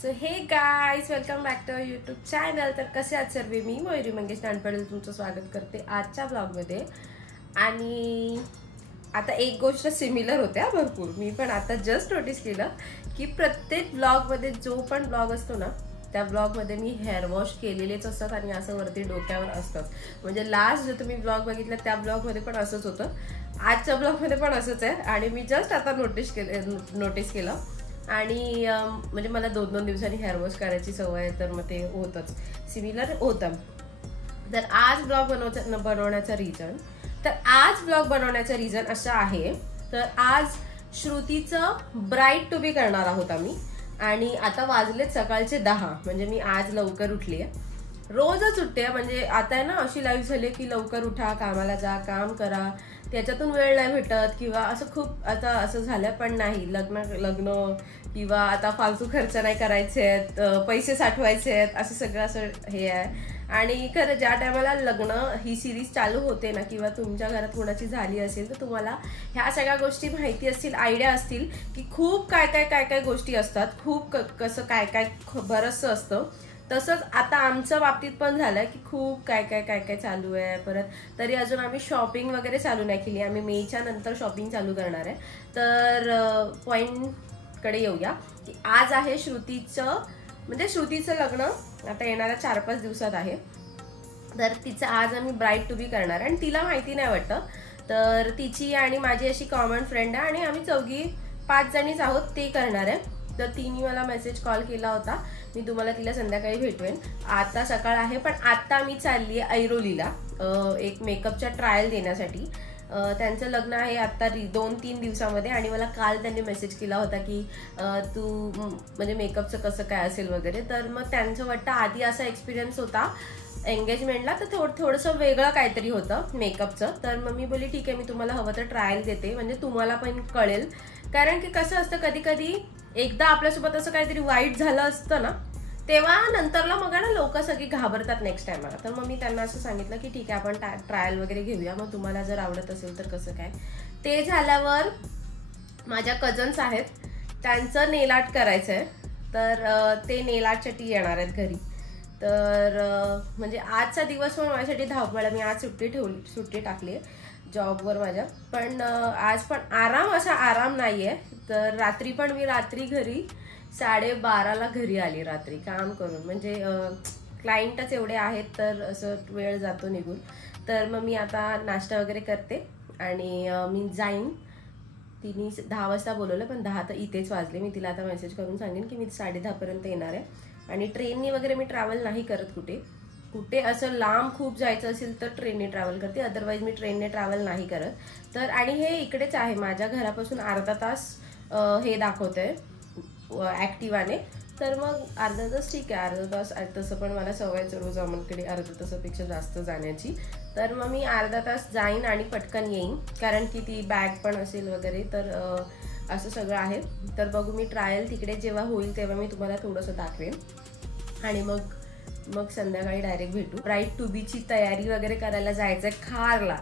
So hey guys, welcome back to YouTube channel. तर कसे आहात सर्व? मी मयुरी मंगेश नानपडेल तुमचं स्वागत करते आजच्या ब्लॉगमध्ये. आणि आता एक गोष्ट सिमिलर होत्या भरपूर. मी पण आता जस्ट नोटीस केलं की प्रत्येक ब्लॉगमध्ये जो पण ब्लॉग असतो ना, त्या ब्लॉगमध्ये मी हेअर वॉश केलेलेच असतात आणि असं वरती डोक्यावर असतं. म्हणजे लास्ट जो तुम्ही ब्लॉग बघितला त्या ब्लॉगमध्ये पण असंच होतं, आजच्या ब्लॉगमध्ये पण असंच आहे. आणि मी जस्ट आता नोटीस केलं आणि म्हणजे मला 2-2 दिवसांनी हेअर वॉश करायची सवय आहे, तर मग ते होतच सिमिलर होतं. तर आज ब्लॉग बनवण्याचा रिझन असा आहे. तर आज श्रुतीचं ब्राईट टू बी करणार आहोत आम्ही. आणि आता वाजलेत सकाळचे 10. म्हणजे मी आज लवकर उठली आहे. रोजच उठते म्हणजे आता आहे ना, अशी लाईफ झाली की लवकर उठा, कामाला जा, काम करा, त्याच्यातून वेळ नाही भेटत किंवा असं खूप आता असं झालं. पण नाही, लग्न किंवा आता फालतू खर्च नाही करायचे आहेत, पैसे साठवायचे आहेत, असं सगळं असं हे आहे. आणि खरं ज्या टायमाला लग्न ही सिरीज चालू होते ना, किंवा तुमच्या घरात कोणाची झाली असेल तर तुम्हाला ह्या सगळ्या गोष्टी माहिती असतील, आयडिया असतील की खूप काय गोष्टी असतात, खूप कसं काय बरंचसं असतं. तसंच आता आमच्या बाबतीत पण झालं की खूप काय चालू आहे. परत तरी अजून आम्ही शॉपिंग वगैरे चालू नाही केली. आम्ही मेच्या नंतर शॉपिंग चालू करणार आहे. तर पॉइंटकडे येऊया की आज आहे श्रुतीचं लग्न आता येणाऱ्या 4-5 दिवसात आहे. तर तिचं आज आम्ही ब्राईट टू बी करणार आहे आणि तिला माहिती नाही वाटतं. तर तिची आणि माझी अशी कॉमन फ्रेंड आहे आणि आम्ही 4-5 जणीच आहोत ते करणार आहे. तर तिने मला मेसेज कॉल केला होता, मी तुम्हाला तिला संध्याकाळी भेटवेन. आता सकाळ आहे, पण आता मी चालली आहे ऐरोलीला एक मेकअपच्या ट्रायल देण्यासाठी. त्यांचं लग्न आहे आता 2-3 दिवसामध्ये. आणि मला काल त्यांनी मेसेज केला होता की तू म्हणजे मेकअपचं कसं काय असेल वगैरे. तर मग त्यांचं वाटतं आधी असा एक्सपिरियन्स होता एंगेजमेंटला, तर थोडंसं वेगळं काहीतरी होतं मेकअपचं. तर मग मी बोलली ठीक आहे, मी तुम्हाला हवं तर ट्रायल देते, म्हणजे तुम्हाला पण कळेल. कारण की कसं असतं, कधी एकदा आपल्यासोबत असं काहीतरी वाईट झालं असतं ना, तेव्हा नंतरला मग ना लोक सगळी घाबरतात नेक्स्ट टायमाला. तर मग मी त्यांना असं सांगितलं की ठीक आहे, आपण ट्रायल वगैरे घेऊया, मग तुम्हाला जर आवडत असेल तर कसं काय. ते झाल्यावर माझ्या कझन्स आहेत, त्यांचं नेल आर्ट करायचं आहे. तर ते नेल आर्टसाठी येणार आहेत घरी. तर म्हणजे आजचा दिवस पण माझ्यासाठी धावपळ. मी आज सुट्टी टाकली आहे जॉबवर माझ्या. पण आज पण आराम नाही आहे. तर रात्री पण मी घरी 12:30ला घरी आली रात्री काम करून. म्हणजे क्लायंटच एवढे आहेत तर असं वेळ जातो निघून. तर मग मी आता नाश्ता वगैरे करते आणि मी जाईन. तिने 10 वाजता बोलवलं, पण 10 तर इथेच वाजले. मी तिला आता मेसेज करून सांगेन की मी 10:30पर्यंत येणार आहे. आणि ट्रेननी वगैरे मी ट्रॅव्हल नाही करत कुठे असं लांब खूप जायचं असेल तर ट्रेनने ट्रॅव्हल करते, अदरवाईज मी ट्रेनने ट्रॅव्हल नाही करत. तर आणि हे इकडेच आहे माझ्या घरापासून अर्धा तास हे दाखवतंय ॲक्टिवाने. तर मग अर्धा तास ठीक आहे, अर्धा तास तसं पण मला सवयच रोज अमनकडे अर्धा तासापेक्षा जास्त जाण्याची. तर मग मी अर्धा तास जाईन आणि पटकन येईन, कारण की ती बॅग पण असेल वगैरे. तर असं सगळं आहे. तर बघू, मी ट्रायल तिकडे जेव्हा होईल तेव्हा मी तुम्हाला थोडंसं दाखवेन आणि मग संध्याकाळी डायरेक्ट भेटू. ब्राईट टू बीची तयारी वगैरे करायला जायचं आहे खारला.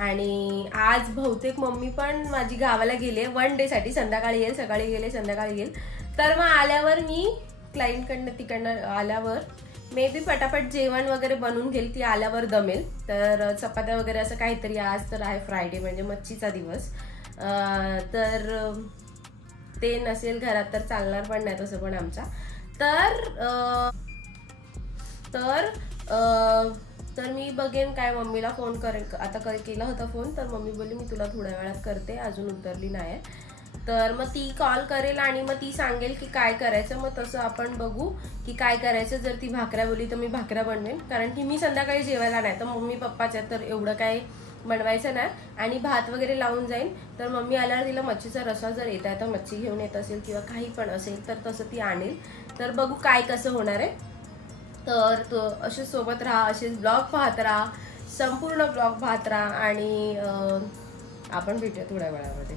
आणि आज बहुतेक मम्मी पण माझी गावाला गेली 1 डेसाठी. संध्याकाळी येईल, सकाळी गेले, संध्याकाळी येईल. तर मग आल्यावर मी क्लायंटकडनं तिकडनं आल्यावर मे बी पटापट जेवण वगैरे बनवून घेईल. ती आल्यावर दमेल. तर चपात्या वगैरे असं काहीतरी. आज तर आहे फ्रायडे, म्हणजे मच्छीचा दिवस. तर ते नसेल घरात तर चालणार पण नाही तसं पण आमचा. तर मी बघेन काय, मम्मीला फोन करेन. आता केला होता फोन, तर मम्मी बोलली मी तुला थोड्या वेळात करते, अजून उतरली नाही. तर मग ती कॉल करेल आणि मग ती सांगेल की काय करायचं. मग तसं आपण बघू की काय करायचं. जर ती भाकऱ्या बोलली तर मी भाकऱ्या बनवेन, कारण की मी संध्याकाळी जेवायला नाही. तर मम्मी पप्पाच्या तर एवढं काय बनवायचं नाही. आणि भात वगैरे लावून जाईन. तर मम्मी आल्यावर तिला मच्छीचा रस्सा जर येत आहे तर मच्छी घेऊन येत असेल किंवा काही पण असेल तर तसं ती आणेल. तर बघू काय कसं होणार आहे. तर तो असे सोबत राहा, असेच ब्लॉग पाहत राहा, संपूर्ण ब्लॉग पाहत राहा. आणि आपण भेटूया थोड्या वेळामध्ये.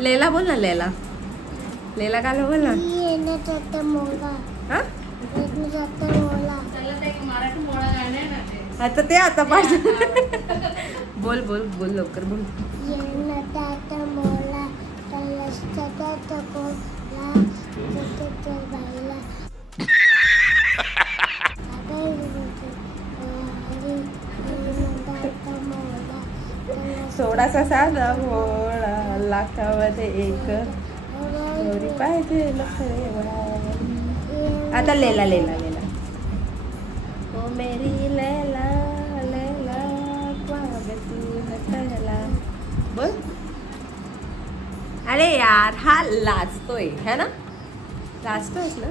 लेला बोल ना, लेला काय बोल ना. आता ते आता पाहिजे. बोल बोल बोल लवकर बोल. थोडासा साधा भोळा लाखामध्ये एक गौरी पाहिजे. आता लेला लेला लेला ओ मेरी लैला लैला बोल. अरे यार हा लाजतोय है ना. लाजतोयस ना.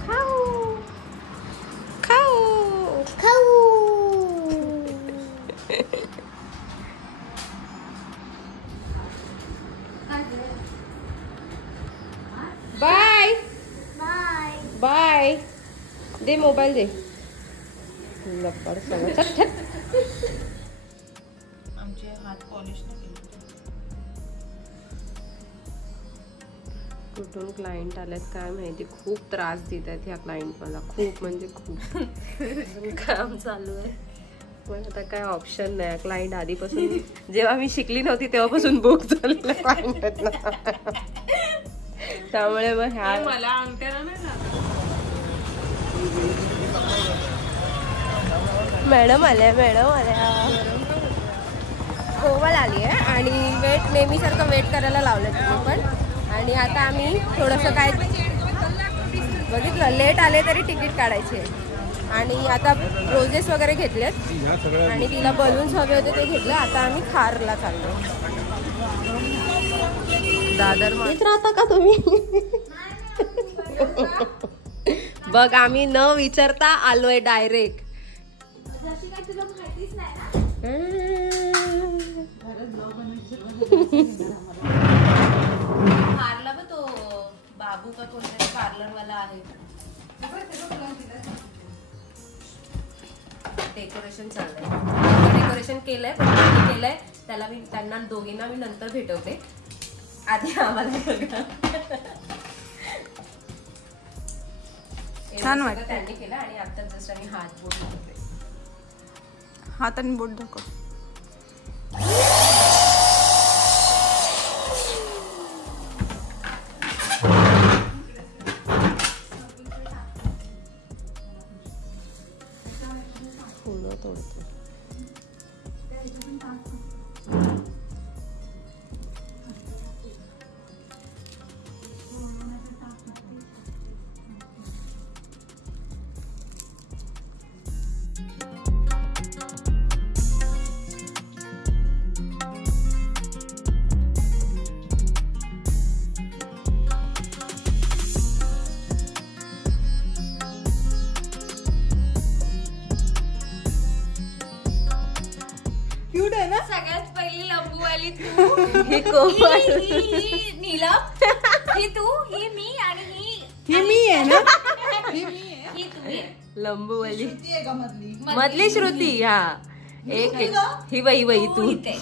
खाऊ खाऊ खाऊ. Bye bye bye. दे मोबाईल दे. लपड सगळं. आमचे हात पॉलिश नाही केले. कुठून क्लायंट आल्यात काय माहिती. खूप त्रास देत आहेत ह्या क्लायंट मला. खूप म्हणजे खूप. काम चालू आहे पण आता काय ऑप्शन नाही. क्लायंट आधीपासून जेव्हा मी शिकली नव्हती तेव्हापासून बुक झालेलं क्लायंट. त्यामुळे मग ह्या मला अंगठ्याला नाही लागत. मॅडम आल्या कोमल आली आहे आणि वेट नेहमीसारखं वेट करायला लावलं तुम्ही पण. आणि आता आम्ही थोडंसं काय बघितलं लेट आले तरी तिकीट काढायचे. आणि आता रोजेस वगैरे घेतलेत आणि तिला बलून्स हवे होते ते घेतले. आता आम्ही खारला चाललो. दादर येत राहता का तुम्ही. बघ आम्ही न विचारता आलोय डायरेक्ट. पार्लर बघ तो बाबू का कोणतरी पार्लर वाला आहे. डेकोरेशन चाललंय. डेकोरेशन केलंय पण केलंय त्याला मी त्यांना दोघींना मी नंतर भेटवते. आधी आम्हाला छान वाटतं. त्यांनी केलं आणि आता जस्ट आम्ही हात बोट लावते. हात आणि बोट दाखव. फुलं तोडते. क्यूट आहे ना. सगळ्यात पहिली लंबूवाली तू. ही कोमल. ही नीलम. ही तू. ही मी आणि ही मी आहे ना. ही मी आहे. ही तू आहे. लंबूवाली ती आहे का मधली. मधली श्रुती. हा एक ही वही तू तू. इथे.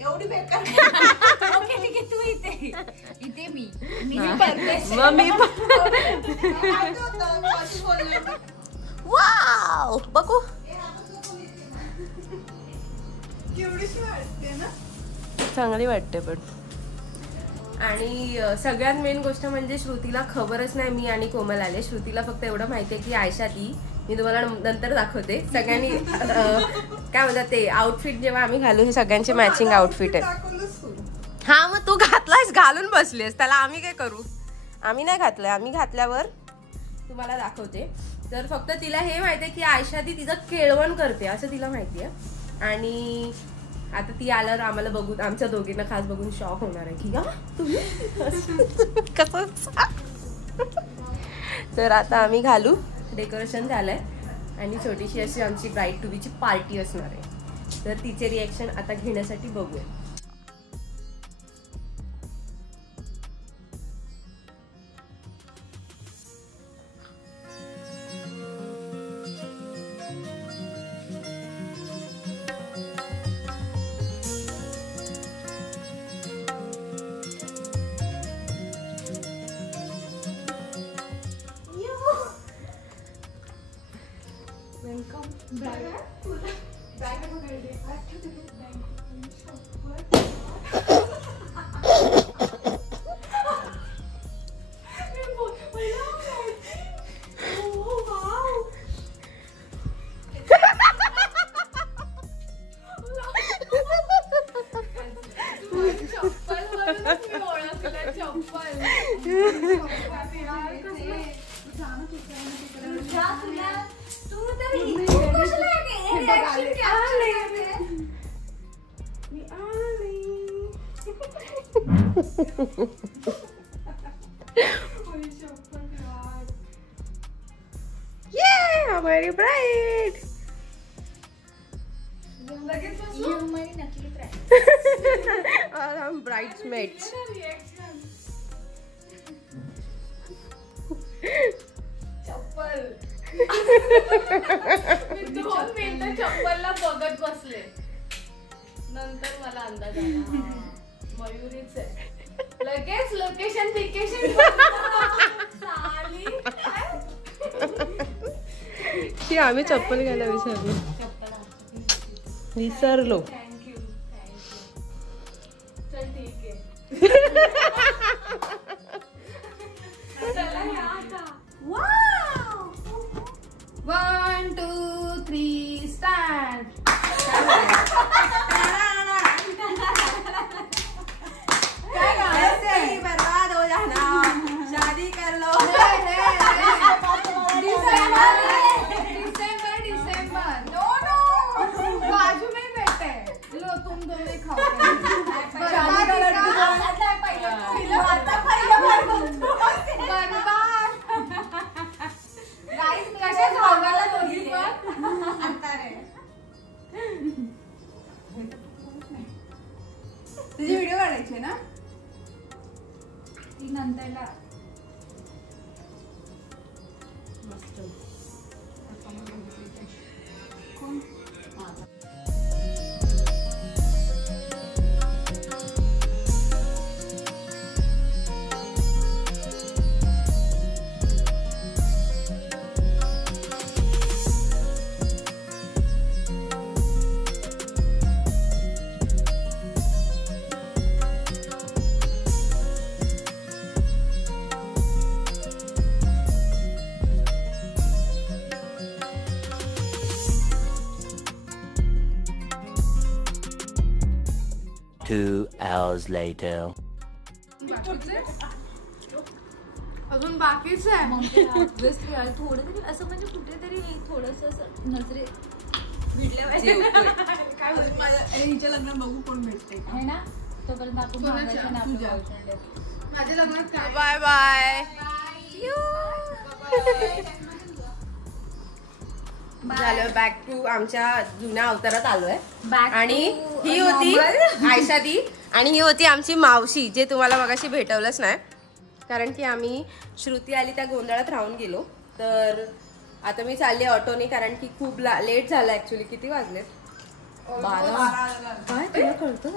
एवढी बेकार. ओके ठीक आहे तू इथे. इथे मी परफेक्ट. मग मी वाव बघू. केवढीशी वाटते ना. चांगली वाटते पण. आणि सगळ्यात मेन गोष्ट म्हणजे श्रुतीला खबरच नाही मी आणि कोमल आले. श्रुतीला फक्त एवढं माहितीये की आयशा ती. मी तुम्हाला नंतर दाखवते. सगळ्यांनी काय म्हणतात ते आउटफिट जेव्हा आम्ही घालू हे सगळ्यांचे मॅचिंग आउटफिट आहे. हा मग तू घातलास घालून बसलीस त्याला आम्ही काय करू. आम्ही नाही घातलंय. आम्ही घातल्यावर तुम्हाला दाखवते. तर फक्त तिला हे माहितीये की आयशा ती तिचं केळवण करते असं तिला माहितीये. आणि आता ती आल्यावर आम्हाला बघून आमच्या दोघींना खास बघून शॉक होणार आहे की तुम्ही कसं. तर आता आम्ही घालू. डेकोरेशन झालंय आणि छोटीशी अशी आमची ब्राईड टू बीची पार्टी असणार आहे. तर तिचे रिॲक्शन आता घेण्यासाठी बघूया. हमारी ब्राइड और हम ब्राइड्समेट्स। चप्पल 2 मिनिटं चप्पलला बघत बसले, नंतर मला अंदाज आला मयुरीच आहे. लगेच लोकेशन आम्ही चप्पल घ्यायला विसरलो. थँक्यू. चल ठीक आहे. चला या आता. 1 2 3 स्टार्ट. बर्बाद हो जाना, शादी कर लो. डिसेंबर. नो बाजू में बैठे लो, तुम दोनों खाओ. कशा खावायला दोघी तुझी व्हिडिओ काढायची ना ती नंतरला. Two hours later. अजून बाकीच आहे. थोडं तरी असं म्हणजे कुठेतरी थोडस नजरे भिडल्या पाहिजे काय बोलू माझ्या हिच्या लग्नात बघू कोण भेटते आहे ना. तोपर्यंत आपण मागायचं ना आपलं boyfriend. माझ्या लग्नात काय. Bye bye. झालं बॅक टू आमच्या जुन्या अवतारात आलोय. आणि ही होती आयशा दी आणि ही होती आमची मावशी, जे तुम्हाला मगाशी भेटवलंच नाही कारण की आम्ही श्रुती आली त्या गोंधळात राहून गेलो. तर आता मी चालली ऑटोने कारण की खूप लेट झालं. ऍक्च्युली किती वाजलेत? 12. काय तुला कळतं?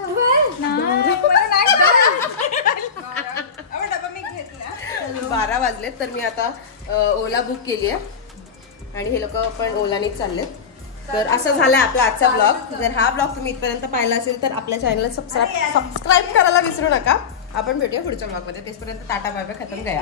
12 वाजलेत. तर मी आता ओला बुक केली आहे आणि हे लोक पण ओलानेच चाललेत. तर असं झालंय आपला आजचा ब्लॉग. जर हा ब्लॉग तुम्ही इथपर्यंत पाहिला असेल तर आपल्या चॅनलला सबस्क्राईब करायला विसरू नका. आपण भेटूया पुढच्या ब्लॉगमध्ये. तेचपर्यंत टाटा बाय बाय, खतम गया.